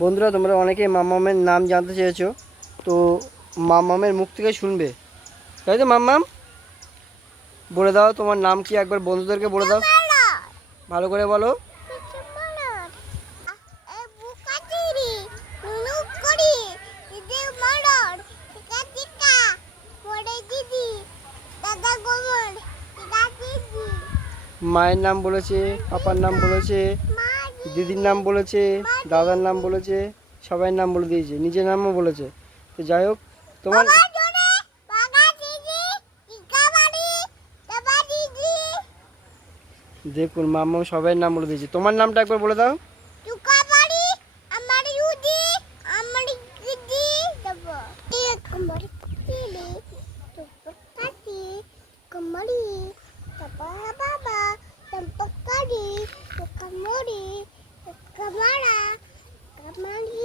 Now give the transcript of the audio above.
বন্ধুরা, তোমরা অনেকেই মাম্মামের নাম জানতে চেয়েছো, তো মাম্মামের মুখ থেকে শুনবে, তাই তো? মাম্মাম, বলে দাও তোমার নাম কি, একবার বন্ধুদেরকে বলে দাও, ভালো করে বলো। মায়ের নাম বলেছে, পাপার নাম বলেছে, দিদির নাম বলেছে, দাদার নাম বলেছে, সবাই নাম বলে দিয়েছে, নিজের নামও বলেছে। তো যাই হোক, তোমার দেখুন মাম্মা সবাই নাম বলে দিয়েছে, তোমার নামটা একবার বলে দাও। Kamari,